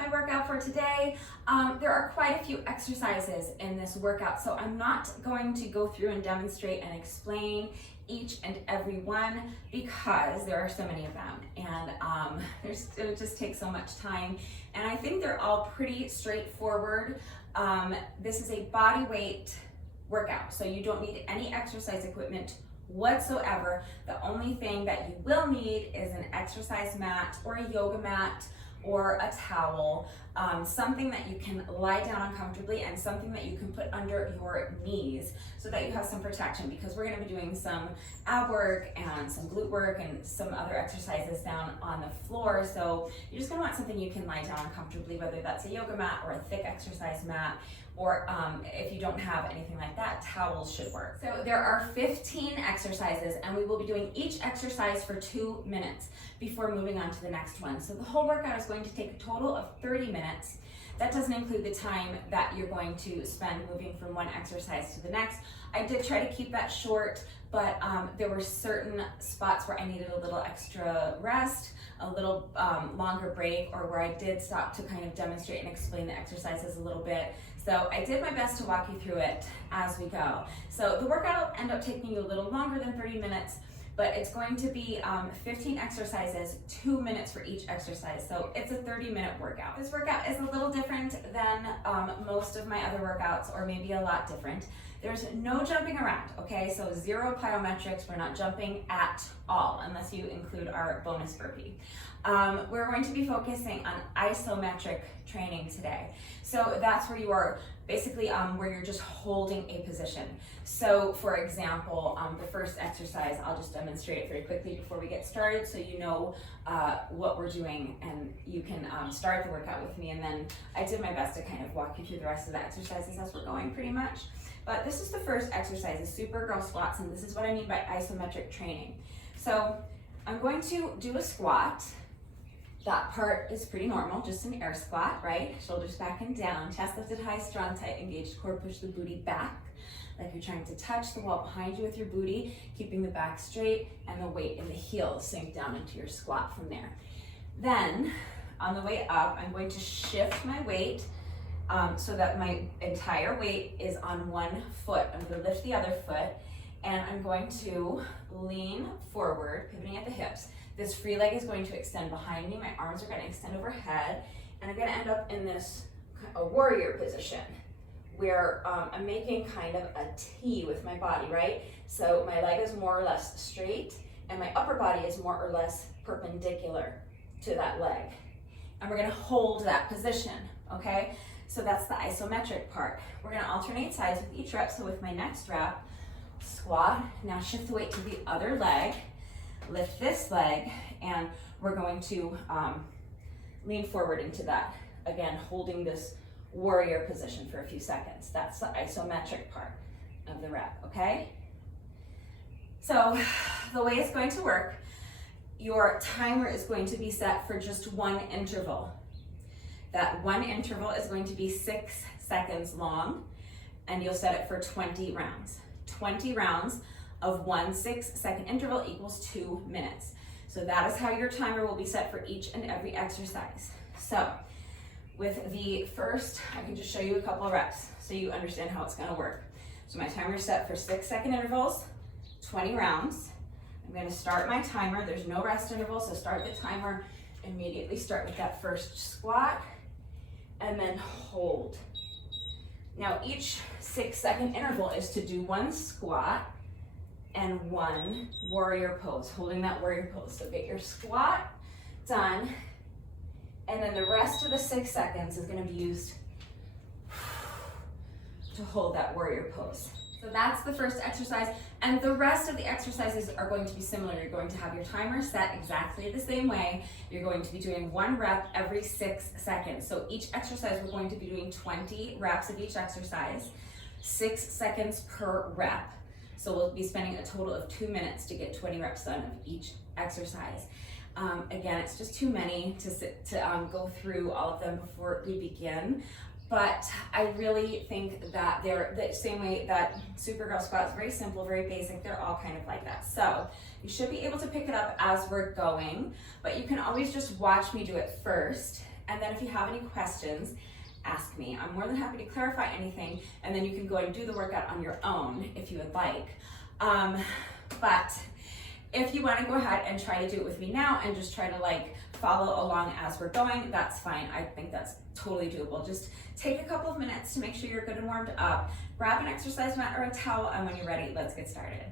my workout for today. There are quite a few exercises in this workout, so I'm not going to go through and demonstrate and explain each and every one because there are so many of them, and it would just take so much time. And I think they're all pretty straightforward. This is a body weight workout, so you don't need any exercise equipment whatsoever. The only thing that you will need is an exercise mat or a yoga mat or a towel, something that you can lie down on comfortably and something that you can put under your knees so that you have some protection, because we're going to be doing some ab work and some glute work and some other exercises down on the floor. So you're just going to want something you can lie down comfortably, whether that's a yoga mat or a thick exercise mat, or if you don't have anything like that, towels should work. So there are 15 exercises, and we will be doing each exercise for 2 minutes before moving on to the next one. So the whole workout is going to take a total of 30 minutes. That doesn't include the time that you're going to spend moving from one exercise to the next. I did try to keep that short, but there were certain spots where I needed a little extra rest, a little longer break, or where I did stop to kind of demonstrate and explain the exercises a little bit. So I did my best to walk you through it as we go. So the workout will end up taking you a little longer than 30 minutes, but it's going to be 15 exercises, 2 minutes for each exercise. So it's a 30-minute workout. This workout is a little different than most of my other workouts, or maybe a lot different. There's no jumping around, okay? So 0 plyometrics, we're not jumping at all, unless you include our bonus burpee. We're going to be focusing on isometric training today. So that's where you are basically where you're just holding a position. So for example, the first exercise, I'll just demonstrate it very quickly before we get started so you know what we're doing, and you can start the workout with me. And then I did my best to kind of walk you through the rest of the exercises as we're going pretty much. But this is the first exercise, is Supergirl squats, and this is what I mean by isometric training. So I'm going to do a squat. That part is pretty normal, just an air squat, right? Shoulders back and down, chest lifted high, strong, tight, engaged core, push the booty back, like you're trying to touch the wall behind you with your booty, keeping the back straight, and the weight in the heels sink down into your squat from there. Then, on the way up, I'm going to shift my weight so that my entire weight is on one foot. I'm going to lift the other foot, and I'm going to lean forward, pivoting at the hips. This free leg is going to extend behind me. My arms are going to extend overhead, and I'm going to end up in this a warrior position where I'm making kind of a T with my body, right? So my leg is more or less straight, and my upper body is more or less perpendicular to that leg. And we're going to hold that position, okay? So that's the isometric part. We're going to alternate sides with each rep. So with my next rep, squat. Now shift the weight to the other leg. Lift this leg, and we're going to lean forward into that. Again, holding this warrior position for a few seconds. That's the isometric part of the rep, okay? So the way it's going to work, your timer is going to be set for just one interval. That one interval is going to be 6 seconds long, and you'll set it for 20 rounds. 20 rounds of 1 6-second interval equals 2 minutes. So that is how your timer will be set for each and every exercise. So with the first, I can just show you a couple of reps so you understand how it's gonna work. So my timer is set for 6-second intervals, 20 rounds. I'm gonna start my timer. There's no rest interval, so start the timer, immediately start with that first squat, and then hold. Now each 6-second interval is to do 1 squat and 1 warrior pose, holding that warrior pose. So get your squat done, and then the rest of the 6 seconds is going to be used to hold that warrior pose. So that's the first exercise, and the rest of the exercises are going to be similar. You're going to have your timer set exactly the same way. You're going to be doing 1 rep every 6 seconds. So each exercise, we're going to be doing 20 reps of each exercise, 6 seconds per rep. So we'll be spending a total of 2 minutes to get 20 reps done of each exercise. Again, it's just too many to go through all of them before we begin. But I really think that they're the same way that Supergirl squats, very simple, very basic. They're all kind of like that. So you should be able to pick it up as we're going, but you can always just watch me do it first, And then if you have any questions, ask me. I'm more than happy to clarify anything, and then you can go and do the workout on your own if you would like. But if you want to go ahead and try to do it with me now and just try to like follow along as we're going, that's fine. I think that's totally doable. Just take a couple of minutes to make sure you're good and warmed up. Grab an exercise mat or a towel, and when you're ready, let's get started.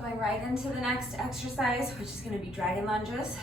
Going right into the next exercise, which is going to be dragon lunges.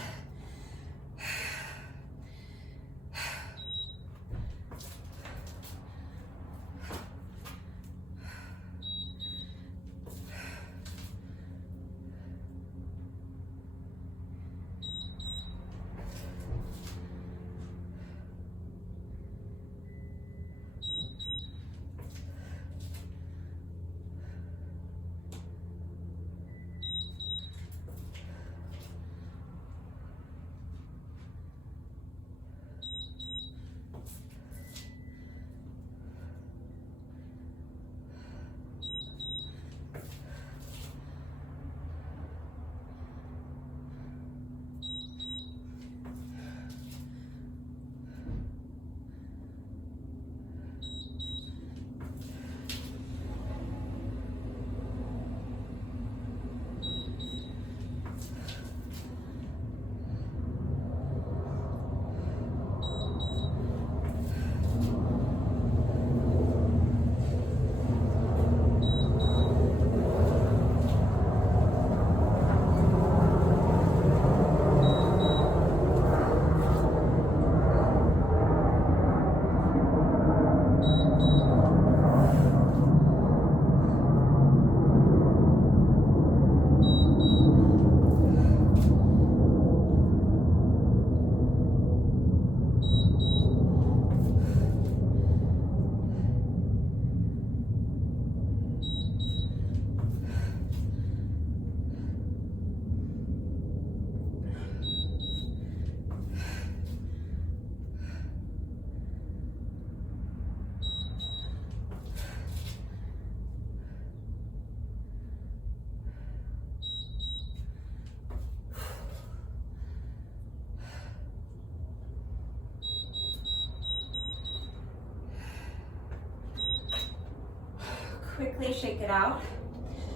Quickly shake it out.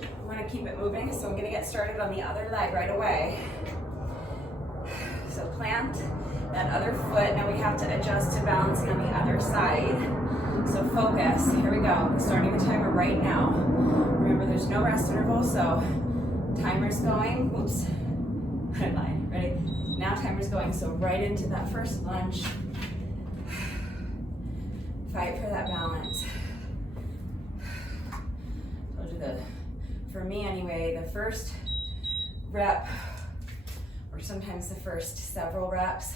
I want to keep it moving, so I'm going to get started on the other leg right away. So plant that other foot. Now we have to adjust to balancing on the other side. So focus, here we go. Starting the timer right now. Remember, there's no rest interval, so timer's going, oops, red line, ready? Now timer's going, so right into that first lunge. Fight for that balance. Told you for me anyway, the first rep, or sometimes the first several reps,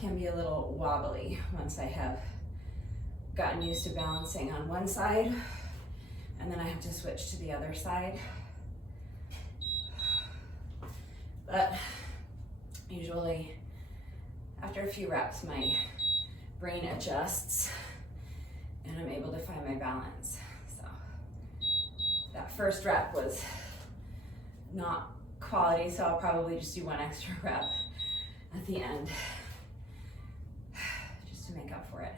can be a little wobbly once I have gotten used to balancing on one side, and then I have to switch to the other side. But usually after a few reps, my brain adjusts and I'm able to find my balance. So that first rep was not quality, so I'll probably just do one extra rep at the end just to make up for it.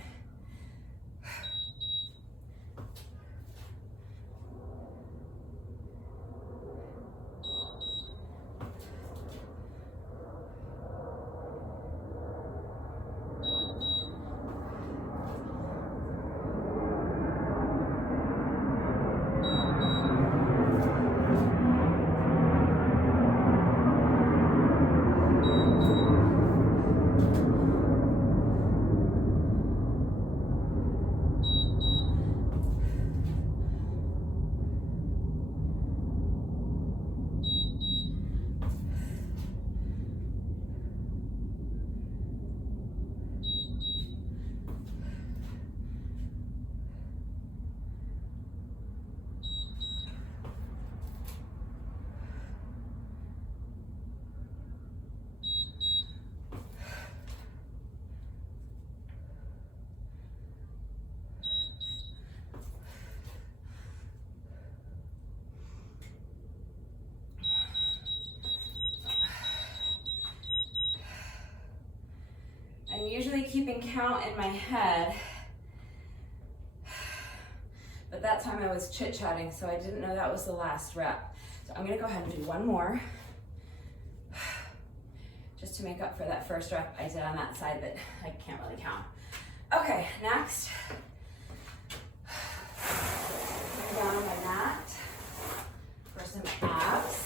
I'm usually keeping count in my head, but that time I was chit-chatting, so I didn't know that was the last rep. So I'm gonna go ahead and do one more, just to make up for that first rep I did on that side that I can't really count. Okay, next. I'm down on my mat for some abs.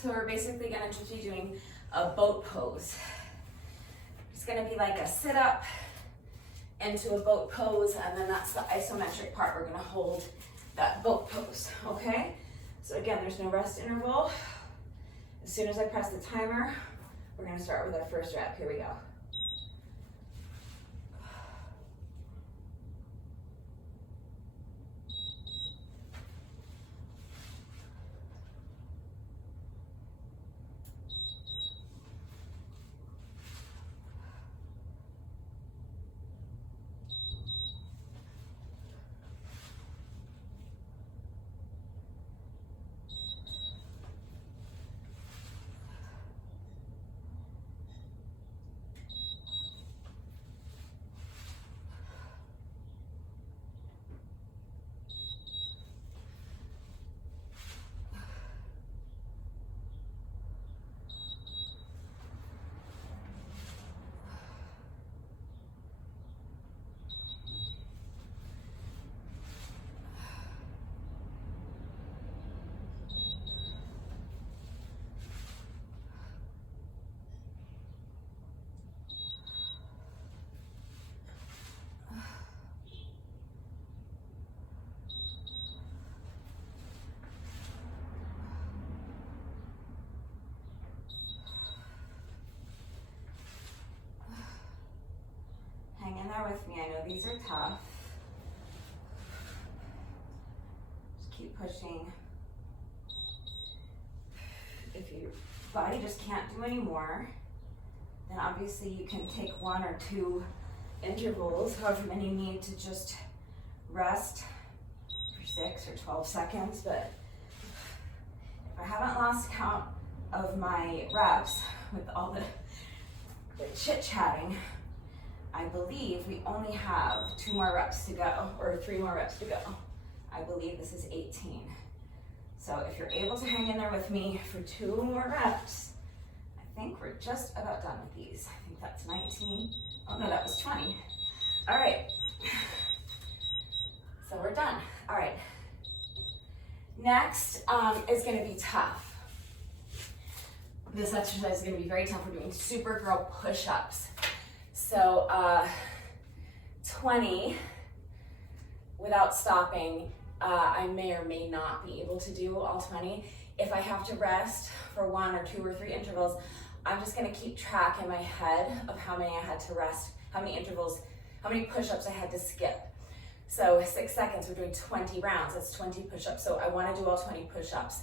So we're basically gonna just be doing a boat pose. It's gonna be like a sit up into a boat pose, and then that's the isometric part. We're gonna hold that boat pose, okay? So again, there's no rest interval. As soon as I press the timer, we're gonna start with our first rep. Here we go. Hang in there with me. I know these are tough. Just keep pushing. If your body just can't do any more, then obviously you can take 1 or 2 intervals, however many you need to just rest for 6 or 12 seconds. But if I haven't lost count of my reps with all the chit-chatting, I believe we only have 2 more reps to go, or 3 more reps to go. I believe this is 18. So if you're able to hang in there with me for 2 more reps, I think we're just about done with these. I think that's 19. Oh no, that was 20. All right. So we're done. All right. Next is going to be tough. This exercise is going to be very tough. We're doing Supergirl push-ups. So 20 without stopping. I may or may not be able to do all 20. If I have to rest for 1 or 2 or 3 intervals, I'm just going to keep track in my head of how many I had to rest, how many intervals, how many push-ups I had to skip. So 6 seconds, we're doing 20 rounds. That's 20 push-ups. So I want to do all 20 push-ups.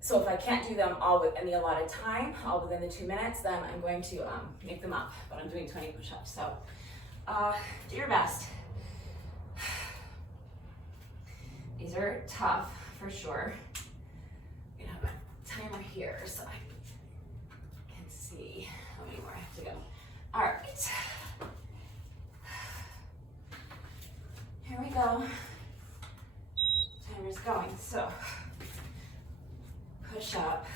So if I can't do them all within the allotted time, all within the 2 minutes, then I'm going to make them up. But I'm doing 20 push-ups. So do your best. These are tough for sure. I'm gonna have a timer here so I can see how many more I have to go. All right. Here we go. Timer's going. So push up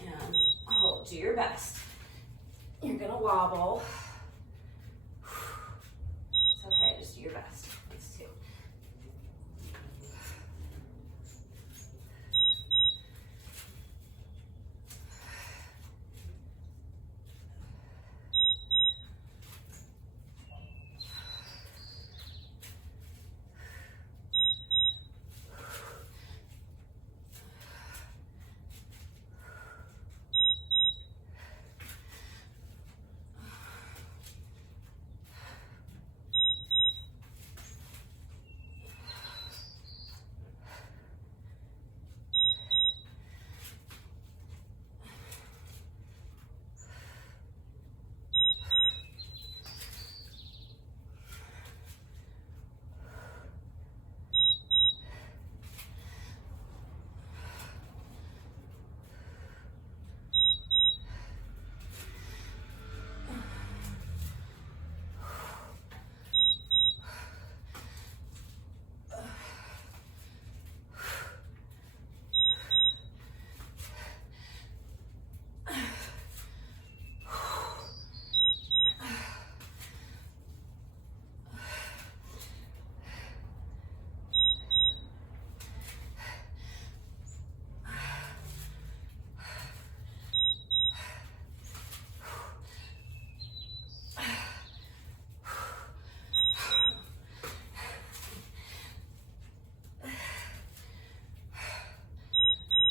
and hold. Do your best. You're gonna wobble. It's okay. Just do your best. It's 2.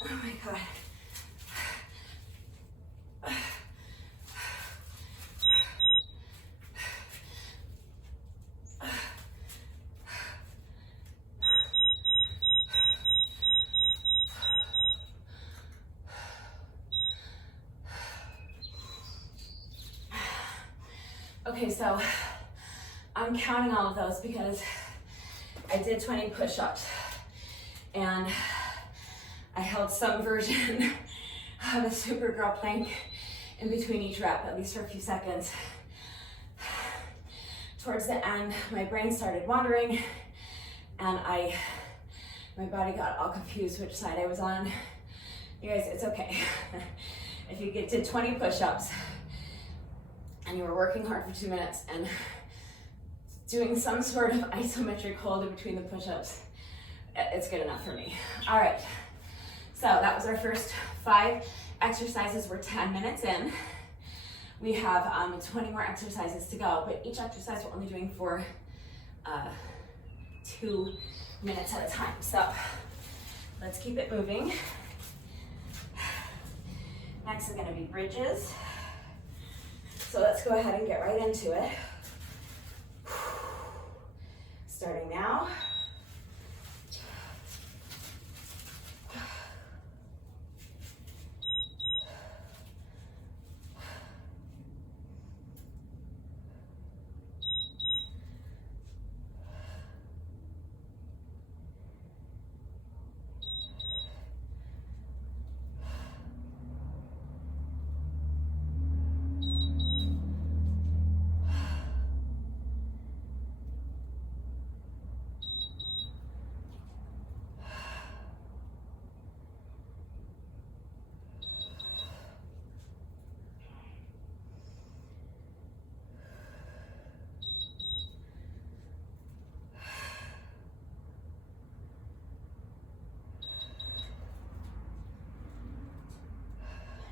Oh my God. Okay, so I'm counting all of those because I did 20 push-ups and I held some version of a Supergirl plank in between each rep, at least for a few seconds. Towards the end, my brain started wandering and my body got all confused which side I was on. You guys, it's okay. If you did 20 push-ups and you were working hard for 2 minutes and doing some sort of isometric hold in between the push-ups, it's good enough for me. All right, so that was our first 5 exercises. We're 10 minutes in. We have 20 more exercises to go, but each exercise we're only doing for 2 minutes at a time. So let's keep it moving. Next is going to be bridges. So let's go ahead and get right into it. Starting now.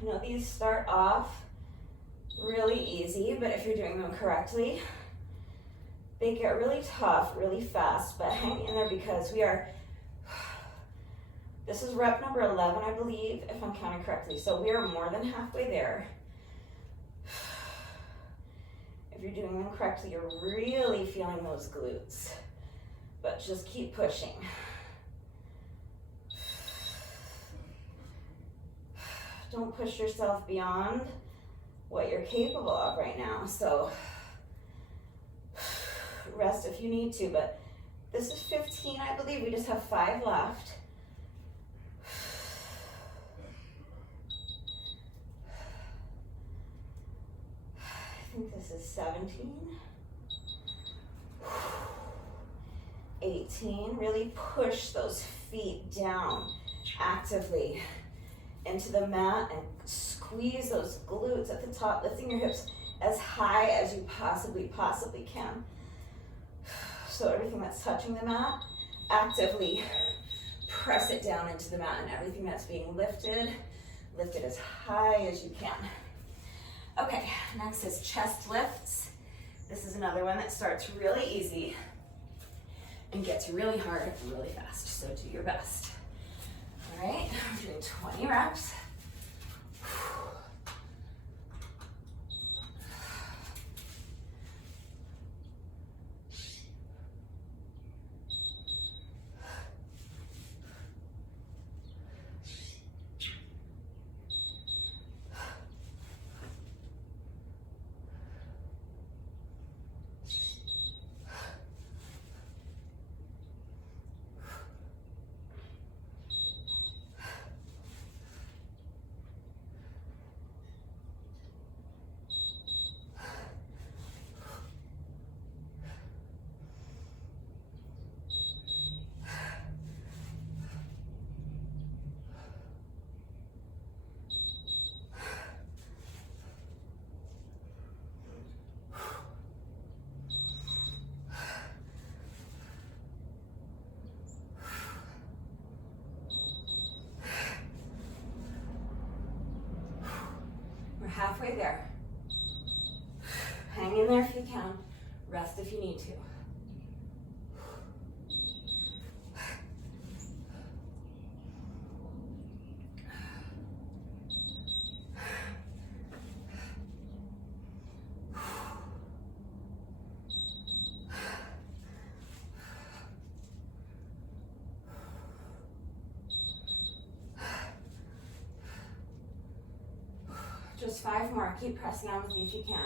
I know these start off really easy, but if you're doing them correctly, they get really tough really fast, but hang in there because this is rep number 11, I believe, if I'm counting correctly. So we are more than halfway there. If you're doing them correctly, you're really feeling those glutes, but just keep pushing. Don't push yourself beyond what you're capable of right now. So rest if you need to, but this is 15, I believe. We just have 5 left. I think this is 17. 18. Really push those feet down actively into the mat and squeeze those glutes at the top, lifting your hips as high as you possibly can. So everything that's touching the mat, actively press it down into the mat, and everything that's being lifted, lift it as high as you can. Okay, next is chest lifts. This is another one that starts really easy and gets really hard really fast, so do your best. All right, I'm doing 20 reps. Halfway there. Hang in there if you can. Rest if you need to. Just 5 more. Keep pressing on with me if you can.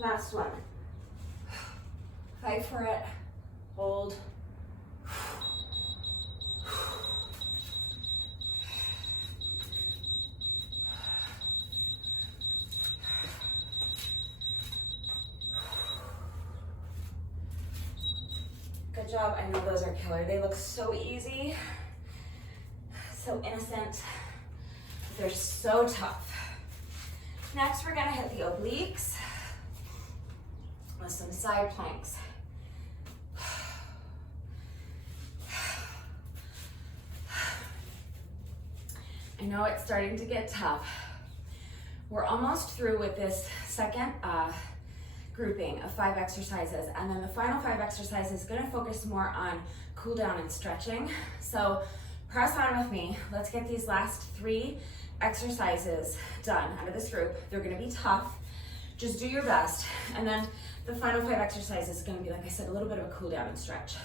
Last one. Fight for it. Hold. Good job. I know those are killer. They look so easy, so innocent. They're so tough. Next, we're gonna hit the obliques with some side planks. I know it's starting to get tough. We're almost through with this second grouping of 5 exercises, and then the final 5 exercises is gonna focus more on cool down and stretching. So press on with me. Let's get these last 3 exercises done out of this group. They're gonna be tough. Just do your best. And then the final 5 exercises is gonna be, like I said, a little bit of a cool down and stretch.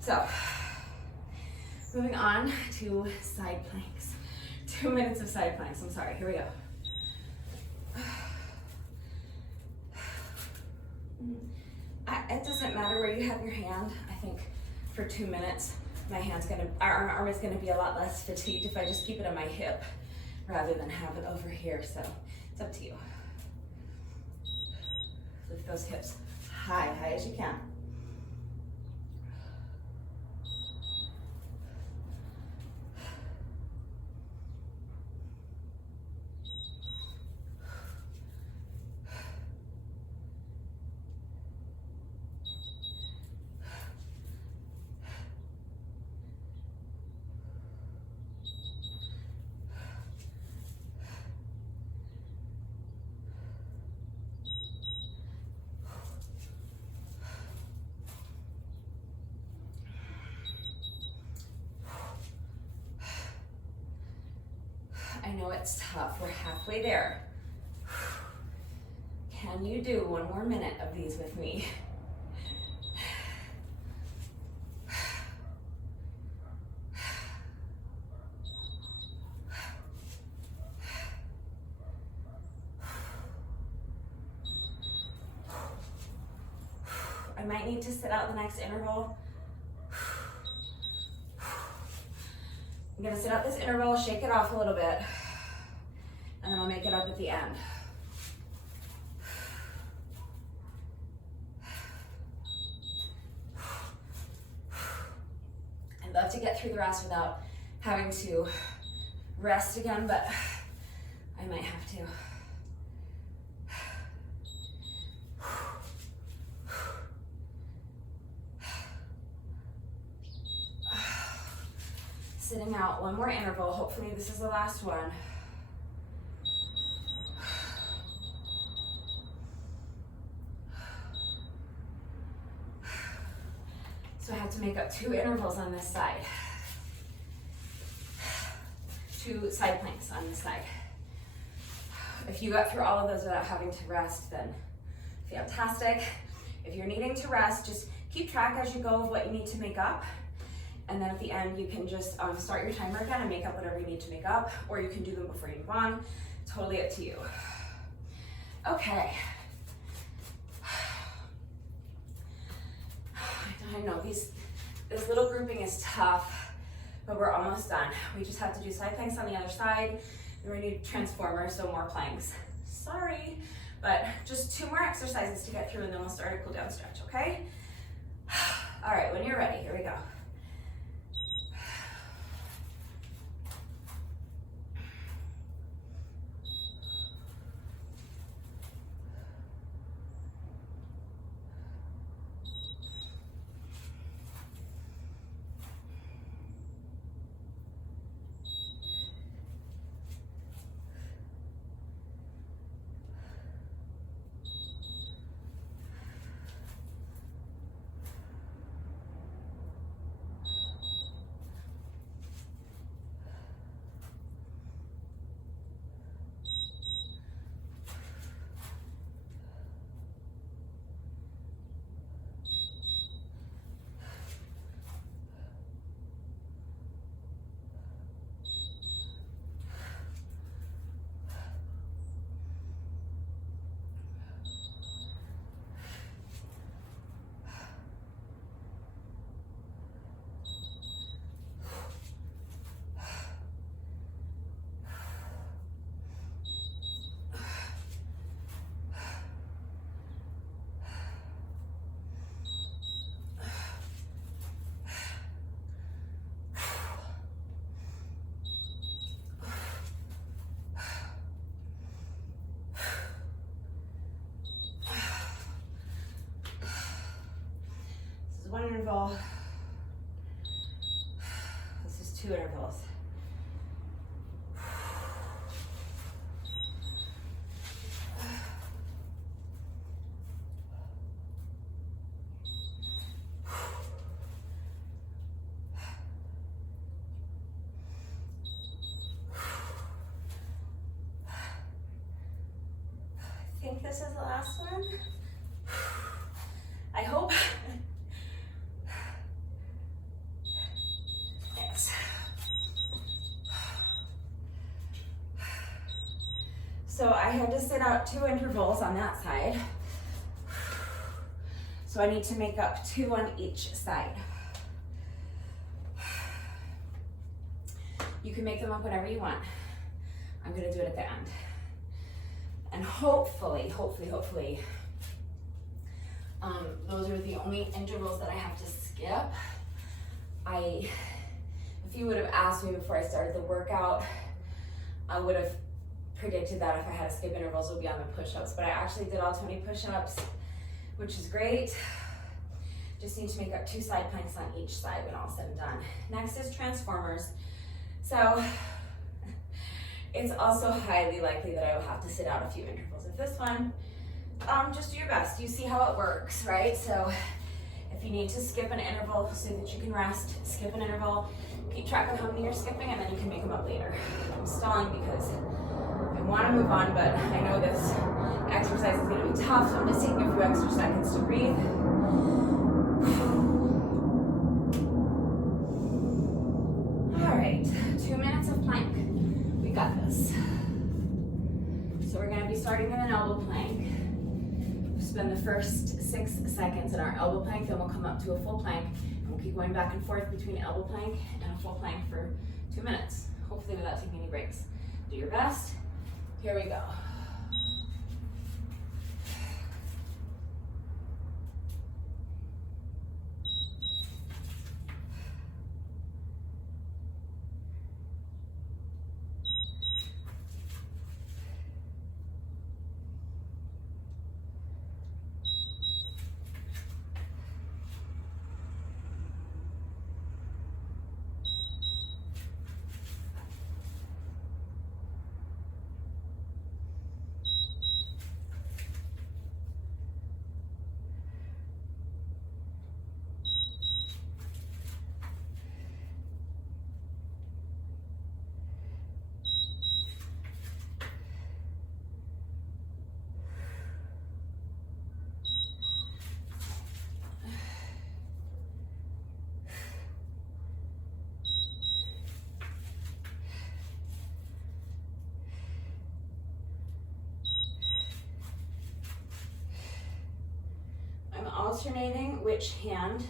So, moving on to side planks. 2 minutes of side planks, I'm sorry, here we go. It doesn't matter where you have your hand. I think for 2 minutes, our arm is gonna be a lot less fatigued if I just keep it on my hip rather than have it over here, so it's up to you. Lift those hips high as you can. I know it's tough. We're halfway there. Can you do one more minute of these with me? I might need to sit out the next interval. I'm gonna sit out this interval, shake it off a little bit, and then I'll make it up at the end. I'd love to get through the rest without having to rest again, but I might have to. Sitting out one more interval. Hopefully this is the last one. So I have to make up 2 intervals on this side. 2 side planks on this side. If you got through all of those without having to rest, then fantastic. If you're needing to rest, just keep track as you go of what you need to make up. And then at the end, you can just start your timer again and make up whatever you need to make up, or you can do them before you move on. Totally up to you. Okay. I know this little grouping is tough, but we're almost done. We just have to do side planks on the other side. Then we need transformers, so more planks. Sorry, but just 2 more exercises to get through, and then we'll start a cool down stretch, okay? All right, when you're ready, here we go. One interval. This is 2 intervals. I think this is the last one. I hope. So I had to sit out 2 intervals on that side. So I need to make up 2 on each side. You can make them up whenever you want. I'm gonna do it at the end. And hopefully, those are the only intervals that I have to skip. If you would have asked me before I started the workout, I would have predicted that if I had to skip intervals, it would be on the push-ups, but I actually did all 20 push-ups, which is great. Just need to make up 2 side planks on each side when all said and done. Next is transformers. So it's also highly likely that I will have to sit out a few intervals. If this one, just do your best. You see how it works, right? So if you need to skip an interval so that you can rest, skip an interval. Keep track of how many you're skipping, and then you can make them up later. I'm stalling because I want to move on, but I know this exercise is going to be tough, so I'm just taking a few extra seconds to breathe. All right, 2 minutes of plank. We got this. So we're going to be starting in an elbow plank. Spend the first 6 seconds in our elbow plank, then we'll come up to a full plank, and we'll keep going back and forth between elbow plank and a full plank for 2 minutes, hopefully without taking any breaks. Do your best. Here we go. Alternating which hand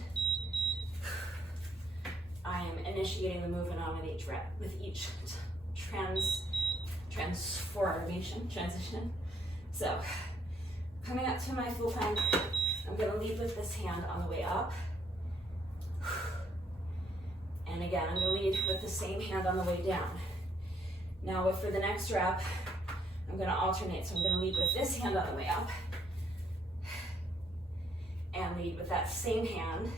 I am initiating the movement on with each rep, with each transition. So, coming up to my full plank, I'm going to lead with this hand on the way up. And again, I'm going to lead with the same hand on the way down. Now, for the next rep, I'm going to alternate. So I'm going to lead with this hand on the way up, and lead with that same hand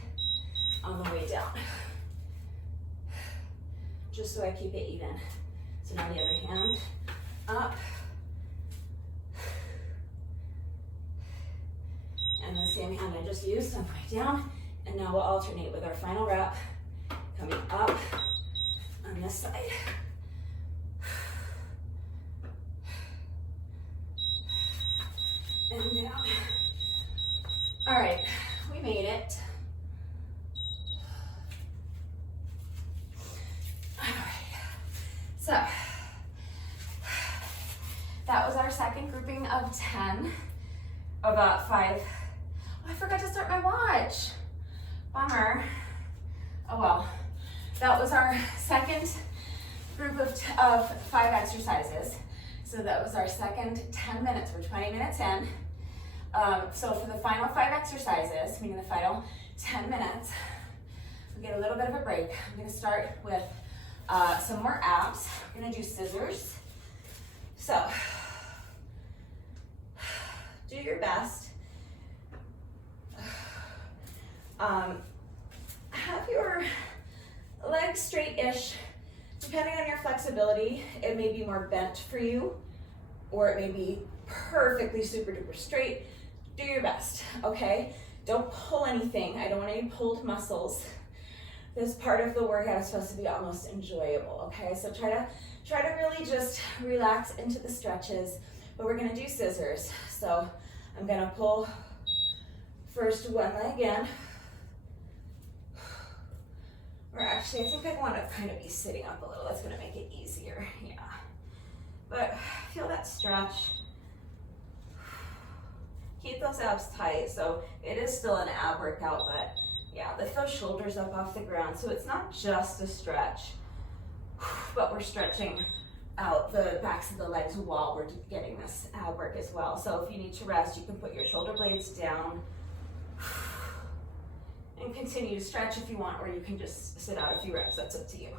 on the way down, just so I keep it even. So now the other hand up, and the same hand I just used on the way down, and now we'll alternate with our final rep, coming up on this side. And down. All right, we made it. All right, so that was our second grouping of 10, about 5. Oh, I forgot to start my watch. Bummer. Oh well. That was our second group of 5 exercises. So that was our second 10 minutes. We're 20 minutes in. So for the final 5 exercises, meaning the final 10 minutes, we get a little bit of a break. I'm going to start with some more abs. We're going to do scissors. So do your best. Have your legs straight-ish. Depending on your flexibility, it may be more bent for you, or it may be perfectly super duper straight. Do your best, okay? Don't pull anything. I don't want any pulled muscles. This part of the workout is supposed to be almost enjoyable, okay? So try to really just relax into the stretches, but we're gonna do scissors. So I'm gonna pull first one leg in. Or actually, I think I want to kind of be sitting up a little. That's going to make it easier, yeah. But feel that stretch. Keep those abs tight. So it is still an ab workout, but yeah, lift those shoulders up off the ground. So it's not just a stretch, but we're stretching out the backs of the legs while we're getting this ab work as well. So if you need to rest, you can put your shoulder blades down and continue to stretch if you want, or you can just sit out a few reps. That's up to you.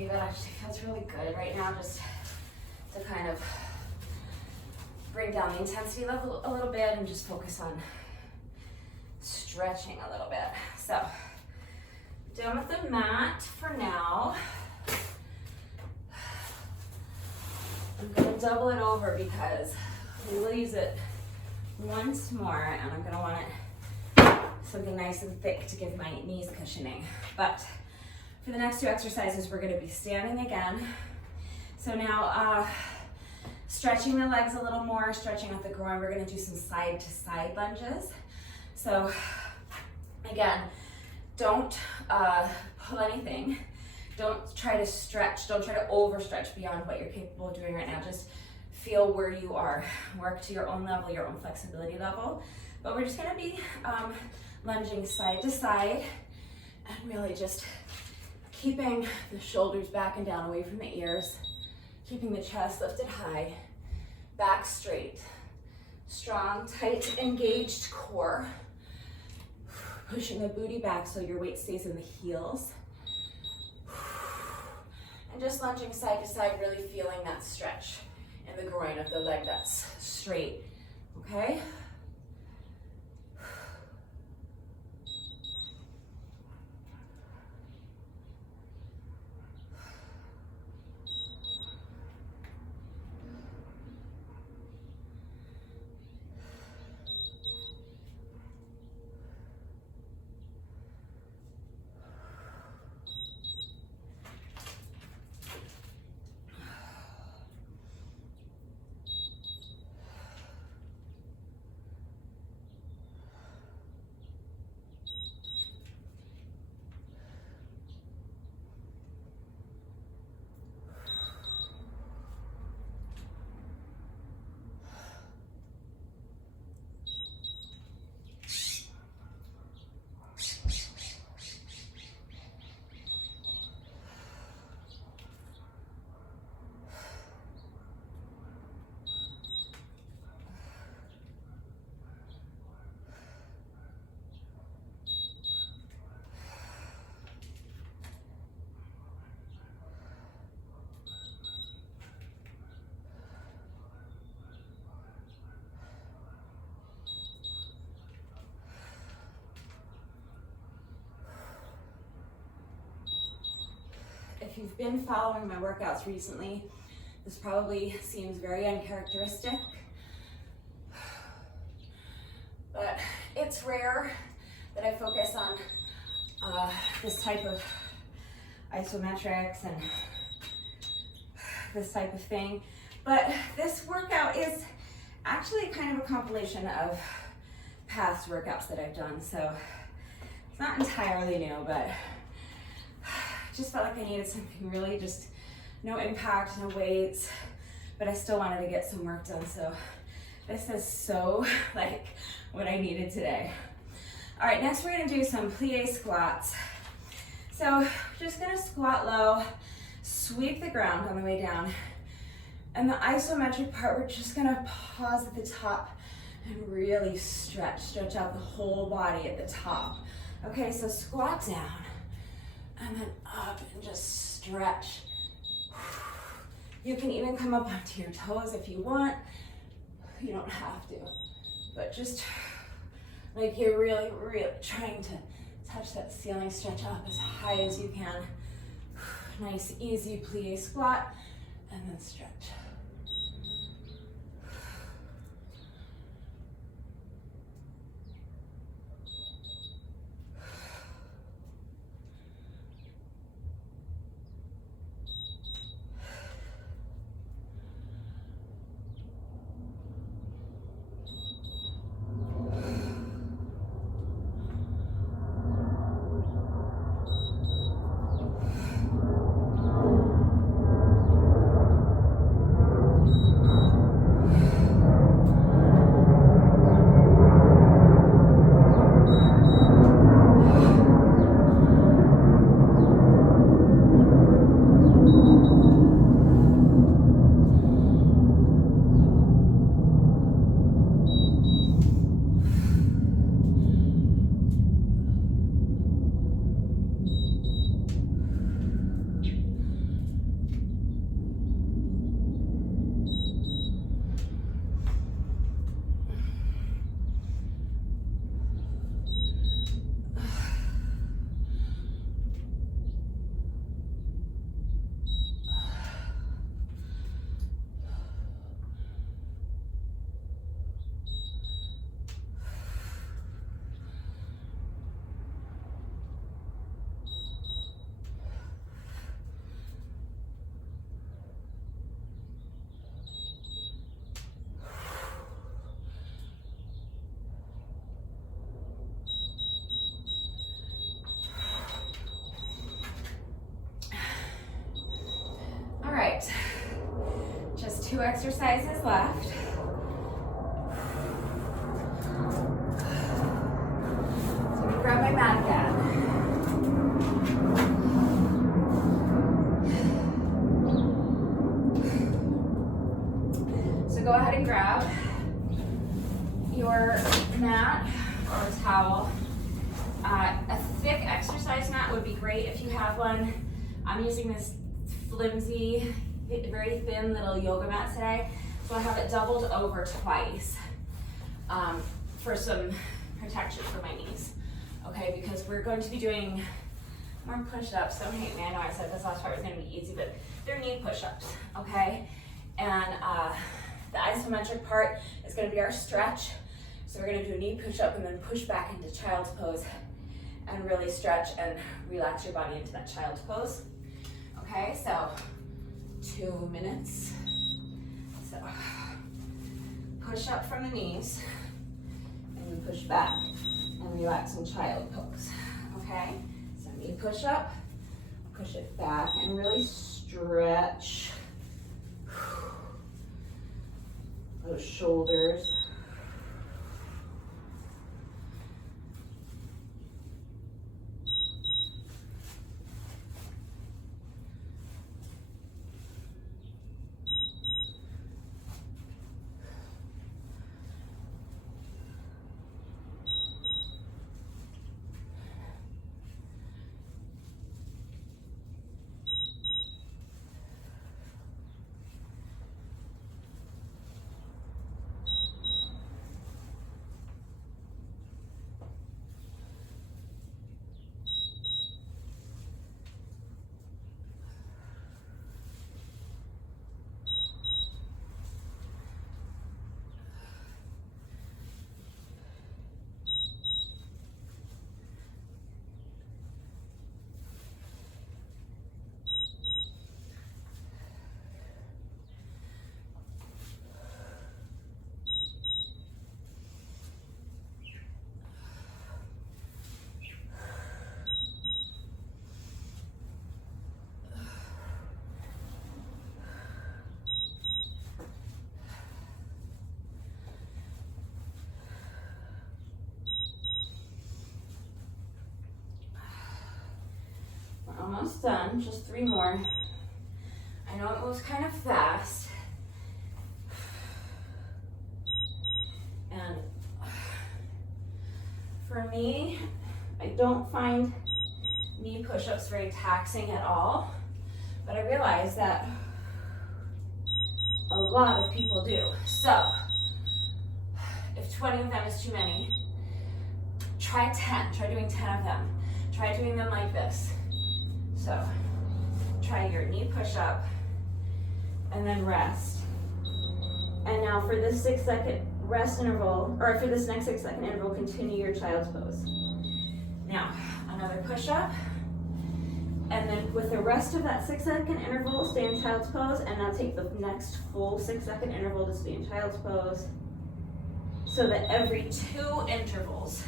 me, that actually feels really good right now, just to kind of bring down the intensity level a little bit and just focus on stretching a little bit. So, done with the mat for now. I'm gonna double it over because we will use it once more, and I'm gonna want it something nice and thick to give my knees cushioning. But for the next two exercises, we're gonna be standing again. So now, stretching the legs a little more, stretching out the groin. We're gonna do some side to side lunges. So again, don't pull anything. Don't try to stretch, don't try to overstretch beyond what you're capable of doing right now. Just feel where you are. Work to your own level, your own flexibility level. But we're just gonna be lunging side to side and really just keeping the shoulders back and down away from the ears, keeping the chest lifted high, back straight, strong, tight, engaged core, pushing the booty back so your weight stays in the heels. And just lunging side to side, really feeling that stretch in the groin of the leg that's straight, okay? If you've been following my workouts recently, this probably seems very uncharacteristic, but it's rare that I focus on this type of isometrics and this type of thing. But this workout is actually kind of a compilation of past workouts that I've done, so it's not entirely new, but just felt like I needed something really just no impact, no weights, but I still wanted to get some work done. So this is so like what I needed today. All right, next we're gonna do some plie squats. So just gonna squat low, sweep the ground on the way down. And the isometric part, we're just gonna pause at the top and really stretch out the whole body at the top. Okay, so squat down. And then up and just stretch. You can even come up onto your toes if you want. You don't have to, but just like you're really, really trying to touch that ceiling, stretch up as high as you can. Nice, easy plie squat, and then stretch. 2 exercises left. So I'm gonna grab my mat again. So go ahead and grab your mat or towel. A thick exercise mat would be great if you have one. I'm using this flimsy, very thin little yoga mat today. So I have it doubled over twice for some protection for my knees. Okay, because we're going to be doing more push-ups. Don't hate me, I know I said this last part was gonna be easy, but they're knee push-ups, okay? And the isometric part is gonna be our stretch. So we're gonna do a knee push-up and then push back into child's pose and really stretch and relax your body into that child's pose. Okay, so 2 minutes. So push up from the knees and then push back and relax in child pose. Okay, so knee push up, push it back and really stretch those shoulders. Almost done, just 3 more. I know it moves kind of fast. And for me, I don't find knee push-ups very taxing at all, but I realize that a lot of people do. So if 20 of them is too many, try 10, try doing 10 of them. Try doing them like this. So try your knee push-up and then rest. And now for this 6-second rest interval, or for this next 6-second interval, continue your child's pose. Now, another push-up. And then with the rest of that 6-second interval, stay in child's pose, and now take the next full 6-second interval to stay in child's pose. So that every 2 intervals,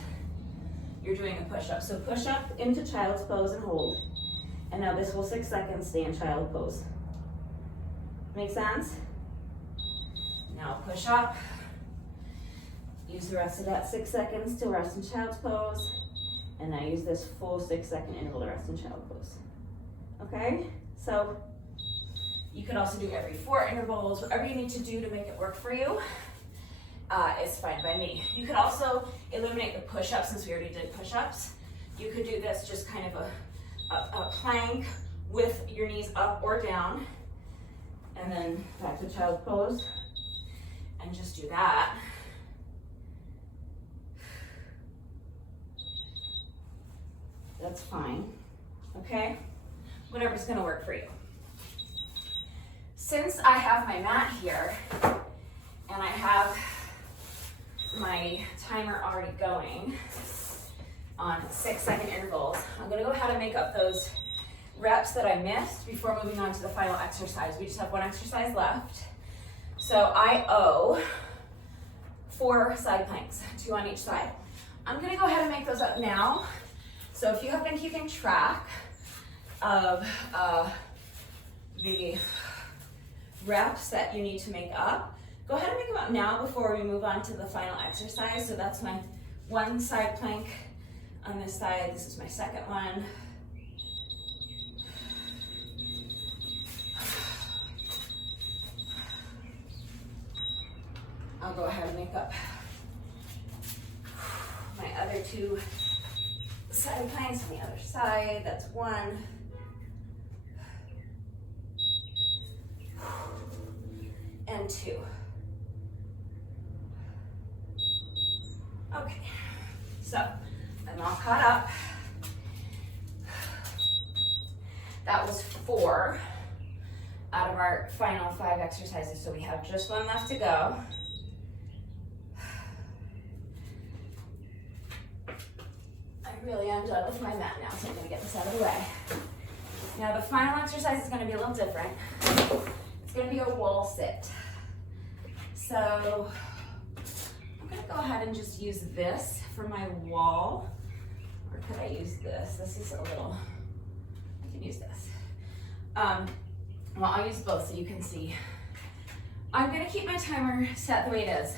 you're doing a push-up. So push up into child's pose and hold. And now this whole 6 seconds, stay in child pose. Make sense? Now push up. Use the rest of that 6 seconds to rest in child's pose. And now use this full 6-second interval to rest in child pose. Okay? So you could also do every 4 intervals, whatever you need to do to make it work for you. Is fine by me. You could also eliminate the push-ups since we already did push-ups. You could do this just kind of a plank with your knees up or down, and then back to child's pose, and just do that. That's fine, okay? Whatever's gonna work for you. Since I have my mat here, and I have my timer already going on 6-second intervals, I'm gonna go ahead and make up those reps that I missed before moving on to the final exercise. We just have 1 exercise left. So I owe 4 side planks, 2 on each side. I'm gonna go ahead and make those up now. So if you have been keeping track of the reps that you need to make up, go ahead and make them up now before we move on to the final exercise. So that's my one side plank on this side. This is my second one. I'll go ahead and make up my other two side planks on the other side. That's one. And two. Okay, so I'm all caught up. That was 4 out of our final 5 exercises, so we have just one left to go. I really am done with my mat now, so I'm gonna get this out of the way. Now the final exercise is gonna be a little different. It's gonna be a wall sit. So I'm gonna go ahead and just use this for my wall. Or could I use this? This is a little, I can use this. Well, I'll use both so you can see. I'm gonna keep my timer set the way it is,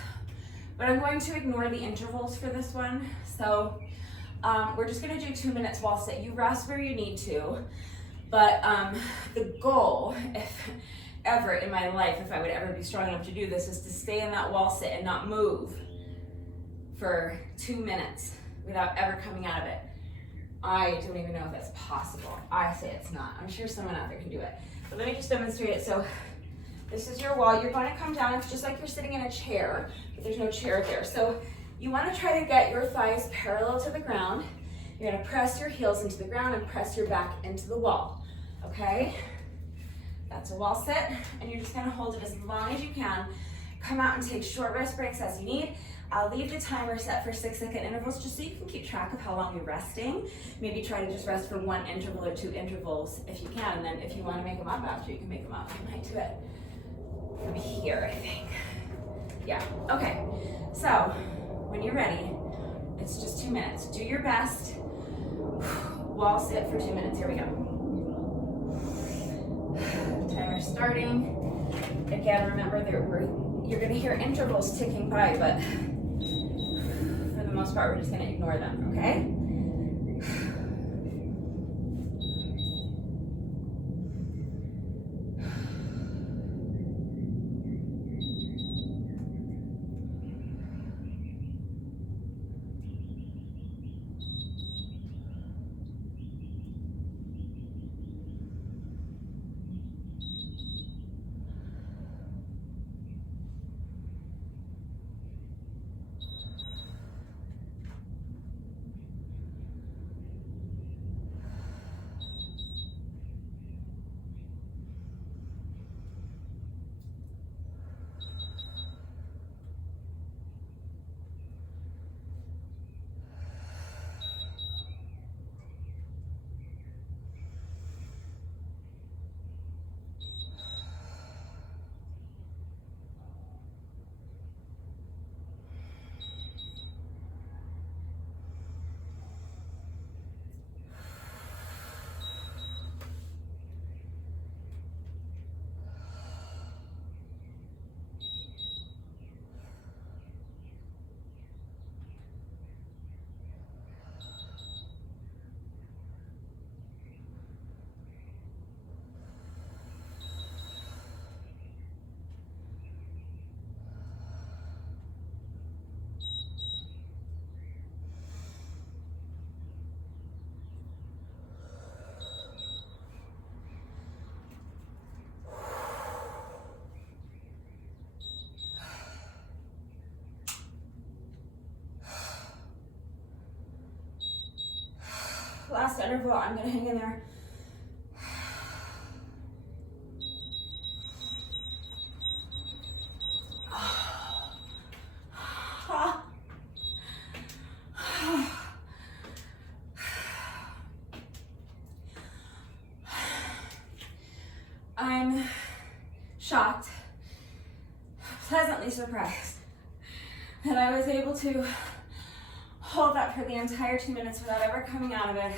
but I'm going to ignore the intervals for this one. So we're just gonna do 2 minutes wall sit. You rest where you need to, but the goal, if ever in my life, if I would ever be strong enough to do this, is to stay in that wall sit and not move for 2 minutes without ever coming out of it. I don't even know if that's possible. I say it's not. I'm sure someone out there can do it. But let me just demonstrate it. So this is your wall. You're going to come down. It's just like you're sitting in a chair, but there's no chair there. So you want to try to get your thighs parallel to the ground. You're going to press your heels into the ground and press your back into the wall. Okay? That's a wall sit, and you're just gonna hold it as long as you can. Come out and take short rest breaks as you need. I'll leave the timer set for 6-second intervals just so you can keep track of how long you're resting. Maybe try to just rest for 1 interval or 2 intervals if you can, and then if you wanna make them up after, you can make them up. I might do it from here, I think. Yeah, okay. So, when you're ready, it's just 2 minutes. Do your best. Wall sit for 2 minutes, here we go. Timer starting. Again, remember you're going to hear intervals ticking by, but for the most part, we're just going to ignore them, okay? Last interval, I'm gonna hang in there. I'm shocked, pleasantly surprised that I was able to hold that for the entire 2 minutes without ever coming out of it.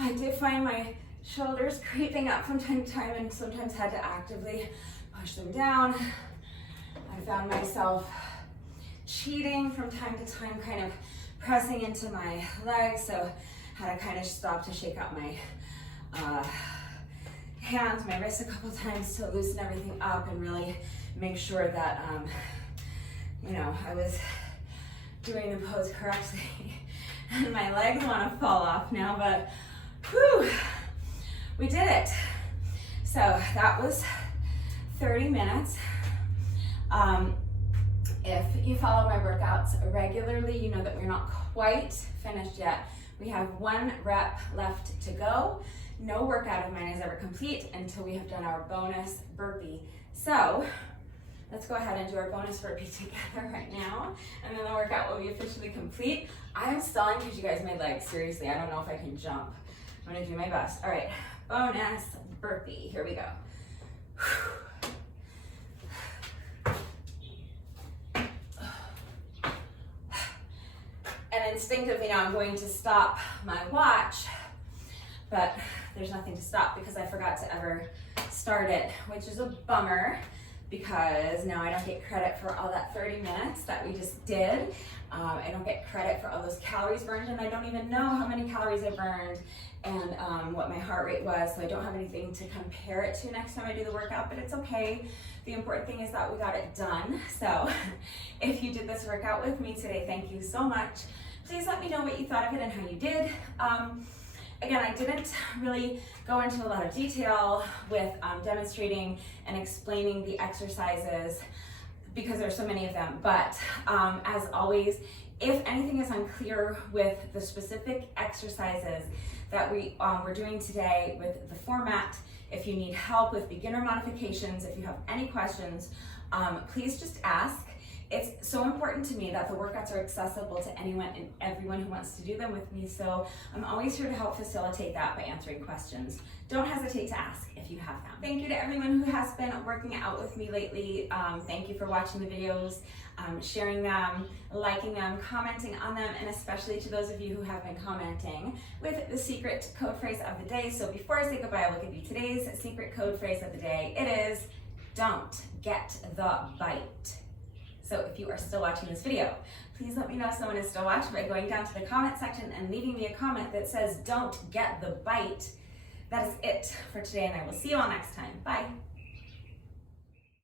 I did find my shoulders creeping up from time to time and sometimes had to actively push them down. I found myself cheating from time to time, kind of pressing into my legs, so had to kind of stop to shake out my hands, my wrists a couple times to loosen everything up and really make sure that you know, I was doing the pose correctly. And my legs want to fall off now, but whew, we did it. So that was 30 minutes. If you follow my workouts regularly, you know that we're not quite finished yet. We have 1 rep left to go. No workout of mine is ever complete until we have done our bonus burpee. So let's go ahead and do our bonus burpee together right now, and then the workout will be officially complete. I am stalling because you guys made legs. Seriously, I don't know if I can jump. I'm gonna do my best. All right, bonus burpee. Here we go. And instinctively now I'm going to stop my watch, but there's nothing to stop because I forgot to ever start it, which is a bummer because now I don't get credit for all that 30 minutes that we just did. I don't get credit for all those calories burned, and I don't even know how many calories I burned and what my heart rate was, so I don't have anything to compare it to next time I do the workout, but it's okay. The important thing is that we got it done. So if you did this workout with me today, thank you so much. Please let me know what you thought of it and how you did. Again, I didn't really go into a lot of detail with demonstrating and explaining the exercises because there's so many of them, but as always, if anything is unclear with the specific exercises that we're doing today with the format, if you need help with beginner modifications, if you have any questions, please just ask. It's so important to me that the workouts are accessible to anyone and everyone who wants to do them with me, so I'm always here to help facilitate that by answering questions. Don't hesitate to ask if you have them. Thank you to everyone who has been working out with me lately. Thank you for watching the videos, sharing them, liking them, commenting on them, and especially to those of you who have been commenting with the secret code phrase of the day. So before I say goodbye, I will give you today's secret code phrase of the day. It is, don't get the bite. So if you are still watching this video, please let me know if someone is still watching by going down to the comment section and leaving me a comment that says, don't get the bite. That is it for today, and I will see you all next time. Bye.